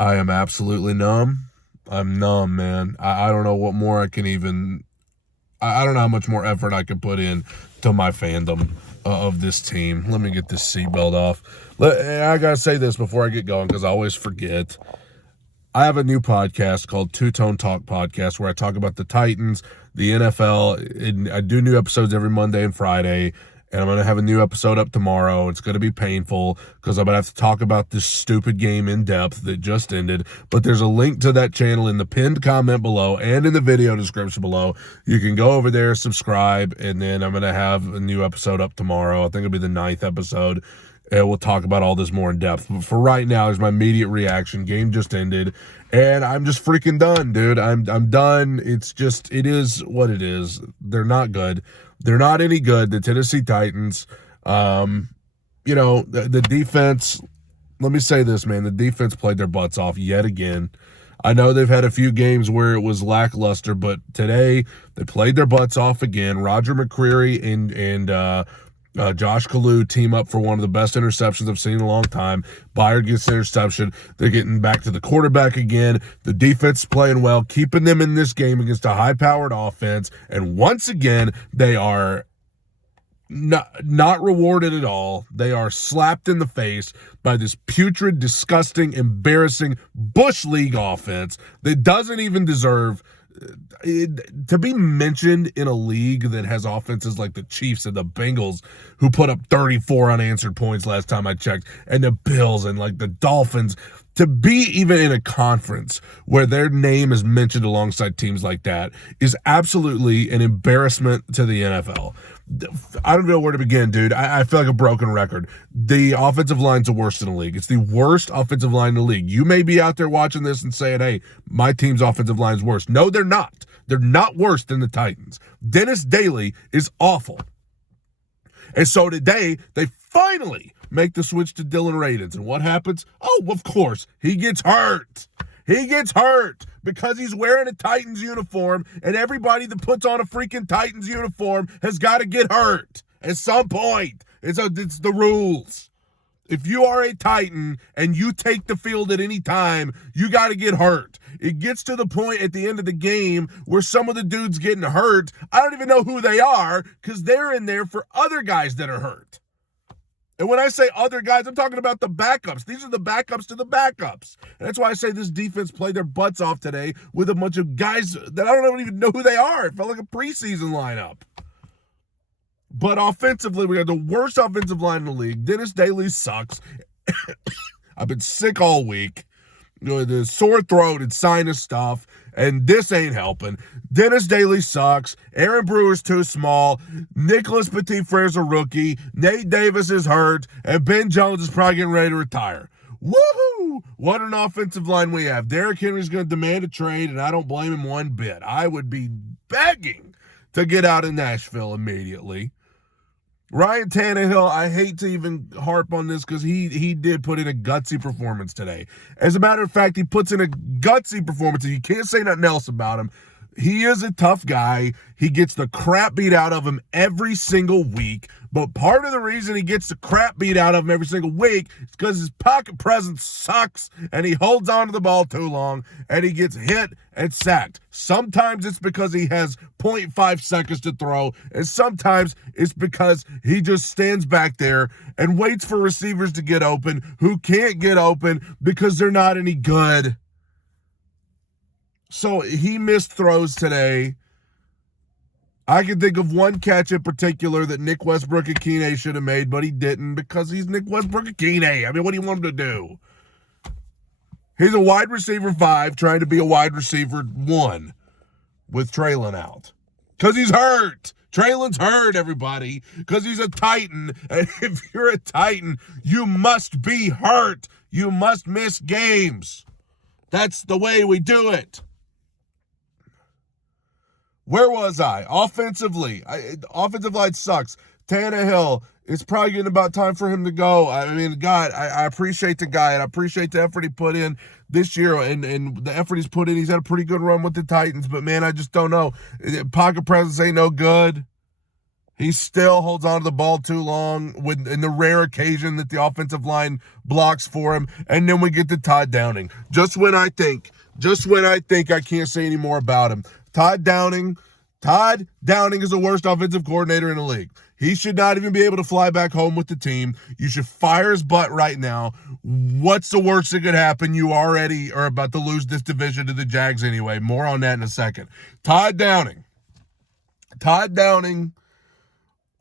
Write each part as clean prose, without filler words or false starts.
I am absolutely numb. I'm numb, man. I don't know what more I can even. I don't know how much more effort I can put in to my fandom of this team. Let me get this seatbelt off. I gotta say this before I get going because I always forget. I have a new podcast called Two Tone Talk Podcast where I talk about the Titans, the NFL. And I do new episodes every Monday and Friday. And I'm going to have a new episode up tomorrow. It's going to be painful because I'm going to have to talk about this stupid game in depth that just ended. But there's a link to that channel in the pinned comment below and in the video description below. You can go over there, subscribe, and then I'm going to have a new episode up tomorrow. I think it'll be the 9th episode. And we'll talk about all this more in depth. But for right now, here's my immediate reaction. Game just ended. And I'm just freaking done, dude. I'm done. It is what it is. They're not good. They're not any good. The Tennessee Titans, the defense, let me say this, man. The defense played their butts off yet again. I know they've had a few games where it was lackluster, but today they played their butts off again. Roger McCreary and Josh Kalu team up for one of the best interceptions I've seen in a long time. Byard gets the interception. They're getting back to the quarterback again. The defense is playing well, keeping them in this game against a high-powered offense. And once again, they are not rewarded at all. They are slapped in the face by this putrid, disgusting, embarrassing Bush League offense that doesn't even deserve to be mentioned in a league that has offenses like the Chiefs and the Bengals, who put up 34 unanswered points last time I checked, and the Bills and like the Dolphins. To be even in a conference where their name is mentioned alongside teams like that is absolutely an embarrassment to the NFL. I don't know where to begin, dude. I feel like a broken record. The offensive line's the worst in the league. It's the worst offensive line in the league. You may be out there watching this and saying, hey, my team's offensive line's worse. No, they're not. They're not worse than the Titans. Dennis Daly is awful. And so today, they finally make the switch to Dylan Radins. And what happens? Oh, of course, he gets hurt. He gets hurt because he's wearing a Titans uniform, and everybody that puts on a freaking Titans uniform has got to get hurt at some point. It's the rules. If you are a Titan and you take the field at any time, you got to get hurt. It gets to the point at the end of the game where some of the dudes getting hurt, I don't even know who they are because they're in there for other guys that are hurt. And when I say other guys, I'm talking about the backups. These are the backups to the backups. And that's why I say this defense played their butts off today with a bunch of guys that I don't even know who they are. It felt like a preseason lineup. But offensively, we got the worst offensive line in the league. Dennis Daly sucks. I've been sick all week. The sore throat and sinus stuff, and this ain't helping. Dennis Daly sucks. Aaron Brewer's too small. Nicholas Petit-Frere's a rookie. Nate Davis is hurt, and Ben Jones is probably getting ready to retire. Woohoo! What an offensive line we have. Derrick Henry's going to demand a trade, and I don't blame him one bit. I would be begging to get out of Nashville immediately. Ryan Tannehill, I hate to even harp on this because he did put in a gutsy performance today. As a matter of fact, he puts in a gutsy performance, and you can't say nothing else about him. He is a tough guy. He gets the crap beat out of him every single week. But part of the reason he gets the crap beat out of him every single week is because his pocket presence sucks and he holds on to the ball too long and he gets hit and sacked. Sometimes it's because he has 0.5 seconds to throw, and sometimes it's because he just stands back there and waits for receivers to get open who can't get open because they're not any good. So he missed throws today. I can think of one catch in particular that Nick Westbrook-Ikhine should have made, but he didn't because he's Nick Westbrook-Ikhine. I mean, what do you want him to do? He's a wide receiver 5 trying to be a wide receiver 1 with Traylon out. Because he's hurt. Traylon's hurt, everybody, because he's a Titan. And if you're a Titan, you must be hurt. You must miss games. That's the way we do it. Where was I? Offensively. Offensive line sucks. Tannehill, it's probably getting about time for him to go. I mean, God, I appreciate the guy, and I appreciate the effort he put in this year, and the effort he's put in. He's had a pretty good run with the Titans, but, man, I just don't know. Pocket presence ain't no good. He still holds on to the ball too long in the rare occasion that the offensive line blocks for him. And then we get to Todd Downing. Just when I think I can't say any more about him. Todd Downing is the worst offensive coordinator in the league. He should not even be able to fly back home with the team. You should fire his butt right now. What's the worst that could happen? You already are about to lose this division to the Jags anyway. More on that in a second. Todd Downing,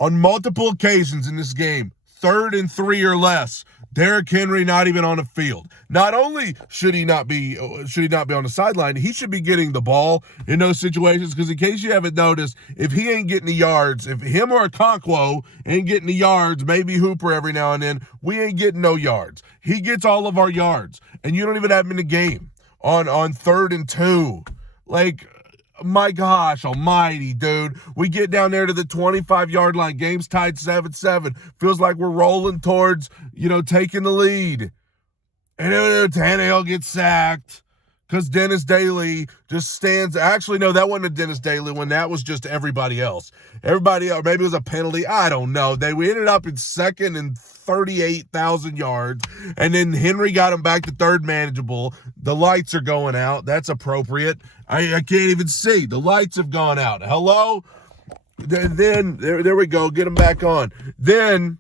on multiple occasions in this game, 3rd and 3 or less, Derrick Henry not even on the field. Not only should he not be on the sideline, he should be getting the ball in those situations, because in case you haven't noticed, if he ain't getting the yards, if him or Okonkwo ain't getting the yards, maybe Hooper every now and then, we ain't getting no yards. He gets all of our yards, and you don't even have him in the game on 3rd and 2. Like, my gosh almighty, dude. We get down there to the 25-yard line. Game's tied 7-7. Feels like we're rolling towards, taking the lead. And then Tannehill gets sacked because Dennis Daly just stands. Actually, no, that wasn't a Dennis Daly one. That was just everybody else. Everybody else, maybe it was a penalty. I don't know. We ended up in 2nd and 38,000 yards. And then Henry got him back to 3rd manageable. The lights are going out. That's appropriate. I can't even see. The lights have gone out. Hello? Then there we go. Get him back on. Then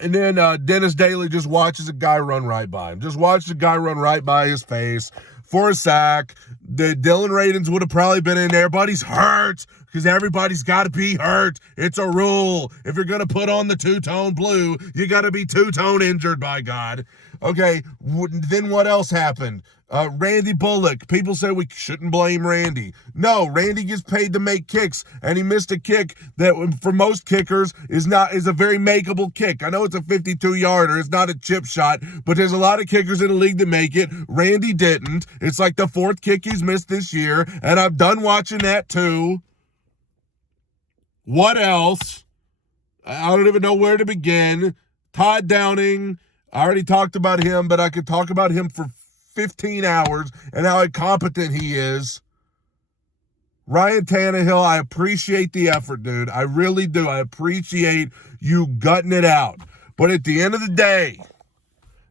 Dennis Daly just watches a guy run right by him. Just watches a guy run right by his face for a sack. The Dylan Radins would have probably been in there, but he's hurt because everybody's got to be hurt. It's a rule. If you're going to put on the two-tone blue, you got to be two-tone injured, by God. Okay, then what else happened? Randy Bullock. People say we shouldn't blame Randy. No, Randy gets paid to make kicks, and he missed a kick that for most kickers is a very makeable kick. I know it's a 52-yarder. It's not a chip shot, but there's a lot of kickers in the league that make it. Randy didn't. It's like the 4th kick he's missed this year, and I'm done watching that too. What else? I don't even know where to begin. Todd Downing. I already talked about him, but I could talk about him for 15 hours and how incompetent he is. Ryan Tannehill, I appreciate the effort, dude. I really do. I appreciate you gutting it out. But at the end of the day,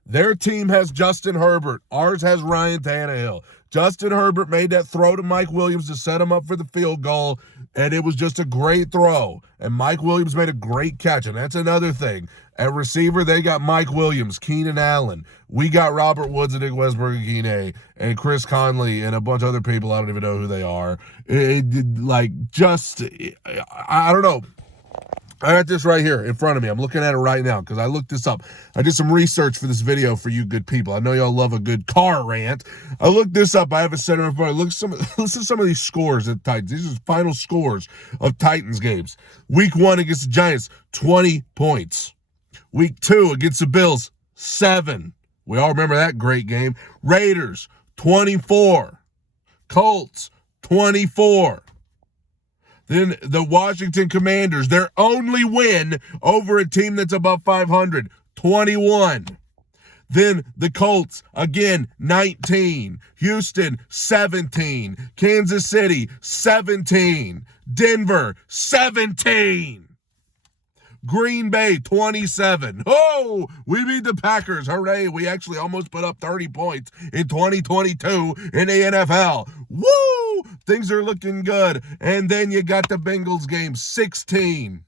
their team has Justin Herbert. Ours has Ryan Tannehill. Justin Herbert made that throw to Mike Williams to set him up for the field goal, and it was just a great throw. And Mike Williams made a great catch, and that's another thing. At receiver, they got Mike Williams, Keenan Allen. We got Robert Woods and Nick Westbrook-Ikhine and Chris Conley and a bunch of other people. I don't even know who they are. I don't know. I got this right here in front of me. I'm looking at it right now because I looked this up. I did some research for this video for you good people. I know y'all love a good car rant. I looked this up. I have it set in front of me. Listen to some of these scores at Titans. These are final scores of Titans games. Week 1 against the Giants, 20 points. Week 2 against the Bills, 7. We all remember that great game. Raiders, 24. Colts, 24. Then the Washington Commanders, their only win over a team that's above 500, 21. Then the Colts, again, 19. Houston, 17. Kansas City, 17. Denver, 17. Green Bay, 27. Oh, we beat the Packers. Hooray. We actually almost put up 30 points in 2022 in the NFL. Woo! Things are looking good. And then you got the Bengals game, 16.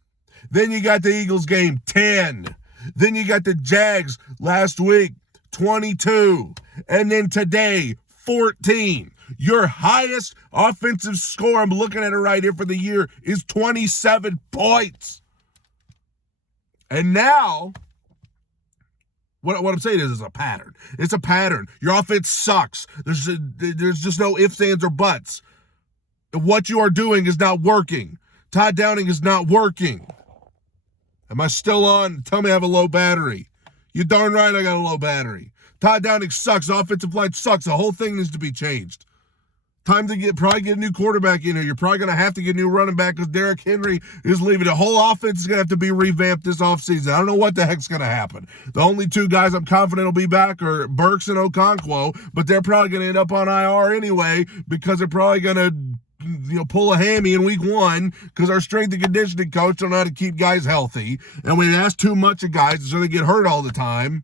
Then you got the Eagles game, 10. Then you got the Jags last week, 22. And then today, 14. Your highest offensive score, I'm looking at it right here for the year, is 27 points. And now, what I'm saying is a pattern. It's a pattern. Your offense sucks. There's just no ifs, ands, or buts. What you are doing is not working. Todd Downing is not working. Am I still on? Tell me I have a low battery. You darn right I got a low battery. Todd Downing sucks. The offensive line sucks. The whole thing needs to be changed. Time to probably get a new quarterback in here. You're probably going to have to get a new running back because Derrick Henry is leaving. The whole offense is going to have to be revamped this offseason. I don't know what the heck's going to happen. The only two guys I'm confident will be back are Burks and Okonkwo, but they're probably going to end up on IR anyway because they're probably going to pull a hammy in week 1 because our strength and conditioning coach don't know how to keep guys healthy, and we ask too much of guys so they get hurt all the time.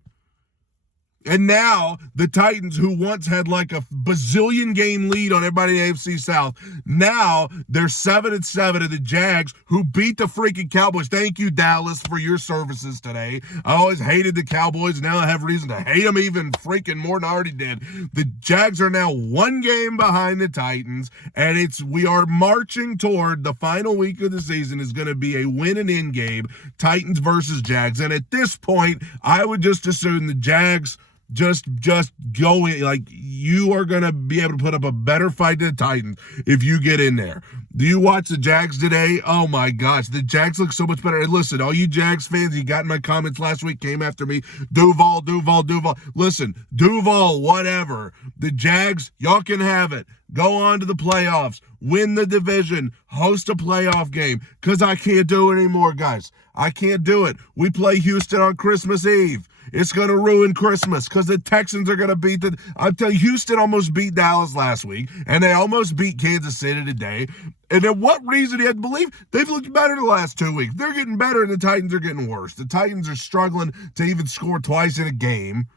And now the Titans, who once had like a bazillion game lead on everybody in the AFC South, now they're 7-7, and the Jags, who beat the freaking Cowboys. Thank you, Dallas, for your services today. I always hated the Cowboys. Now I have reason to hate them even freaking more than I already did. The Jags are now 1 game behind the Titans, and we are marching toward the final week of the season is going to be a win and in game, Titans versus Jags. And at this point, I would just assume the Jags just go in. Like, you are going to be able to put up a better fight to the Titans if you get in there. Do you watch the Jags today? Oh my gosh, the Jags look so much better. And listen, all you Jags fans, you got in my comments last week, came after me, Duval. Listen, Duval, whatever. The Jags, y'all can have it. Go on to the playoffs, win the division, host a playoff game, because I can't do it anymore, guys. I can't do it. We play Houston on Christmas Eve. It's going to ruin Christmas because the Texans are going to beat I'm telling you, Houston almost beat Dallas last week, and they almost beat Kansas City today. And then what reason do you have to believe? They've looked better the last 2 weeks. They're getting better, and the Titans are getting worse. The Titans are struggling to even score twice in a game.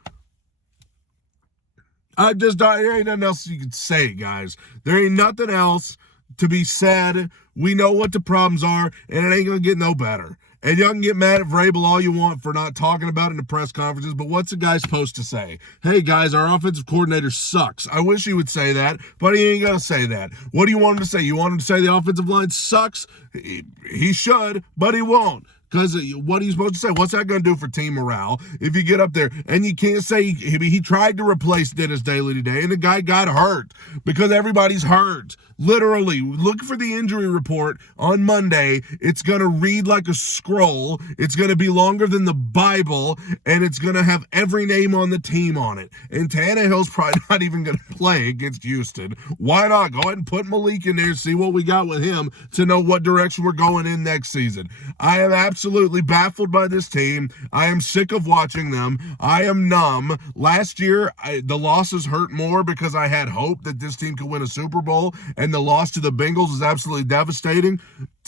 There ain't nothing else you can say, guys. There ain't nothing else to be said. We know what the problems are, and it ain't going to get no better. And y'all can get mad at Vrabel all you want for not talking about it in the press conferences, but what's the guy supposed to say? Hey, guys, our offensive coordinator sucks. I wish he would say that, but he ain't going to say that. What do you want him to say? You want him to say the offensive line sucks? He should, but he won't. Because what are you supposed to say? What's that going to do for team morale if you get up there? And you can't say he tried to replace Dennis Daly today, and the guy got hurt because everybody's hurt. Literally, look for the injury report on Monday. It's going to read like a scroll. It's going to be longer than the Bible, and it's going to have every name on the team on it. And Tannehill's probably not even going to play against Houston. Why not? Go ahead and put Malik in there, see what we got with him to know what direction we're going in next season. I am absolutely baffled by this team. I am sick of watching them. I am numb. Last year, the losses hurt more because I had hope that this team could win a Super Bowl, and the loss to the Bengals is absolutely devastating.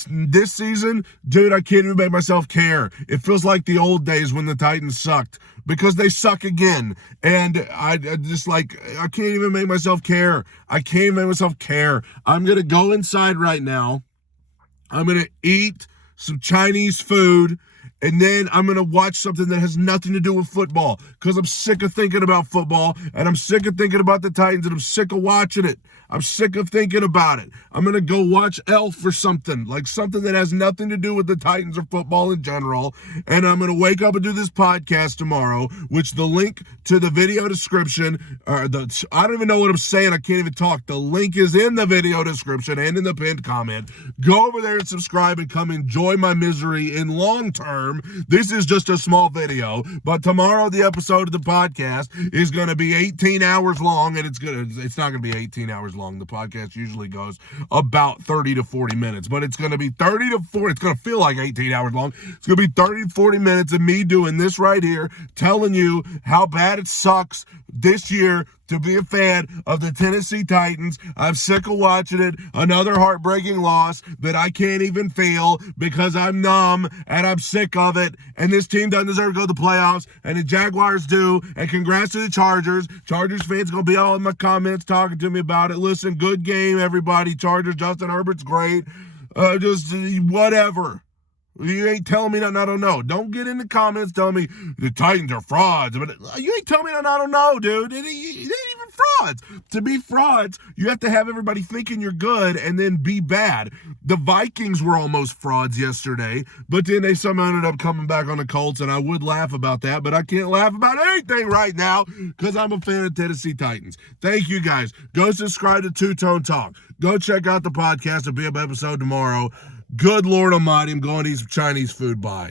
This season, dude, I can't even make myself care. It feels like the old days when the Titans sucked, because they suck again. And I can't even make myself care. I can't even make myself care. I'm going to go inside right now. I'm going to eat some Chinese food, and then I'm going to watch something that has nothing to do with football, because I'm sick of thinking about football, and I'm sick of thinking about the Titans, and I'm sick of watching it. I'm sick of thinking about it. I'm going to go watch Elf or something, like something that has nothing to do with the Titans or football in general, and I'm going to wake up and do this podcast tomorrow, which the link to the video description, I don't even know what I'm saying. I can't even talk. The link is in the video description and in the pinned comment. Go over there and subscribe and come enjoy my misery in long term. This is just a small video, but tomorrow the episode of the podcast is going to be 18 hours long, and it's not going to be 18 hours long. The podcast usually goes about 30 to 40 minutes, but it's going to be 30 to 40. It's going to feel like 18 hours long. It's going to be 30 to 40 minutes of me doing this right here, telling you how bad it sucks this year to be a fan of the Tennessee Titans. I'm sick of watching it. Another heartbreaking loss that I can't even feel because I'm numb and I'm sick of it. And this team doesn't deserve to go to the playoffs, and the Jaguars do. And congrats to the Chargers. Chargers fans going to be all in my comments talking to me about it. Listen, good game, everybody. Chargers, Justin Herbert's great. Just whatever. You ain't telling me nothing I don't know. Don't get in the comments telling me the Titans are frauds. But you ain't telling me nothing I don't know, dude. They ain't even frauds. To be frauds, you have to have everybody thinking you're good and then be bad. The Vikings were almost frauds yesterday, but then they somehow ended up coming back on the Colts, and I would laugh about that, but I can't laugh about anything right now because I'm a fan of Tennessee Titans. Thank you, guys. Go subscribe to Two Tone Talk. Go check out the podcast. There'll be an episode tomorrow. Good Lord Almighty, I'm going to eat some Chinese food. Bye.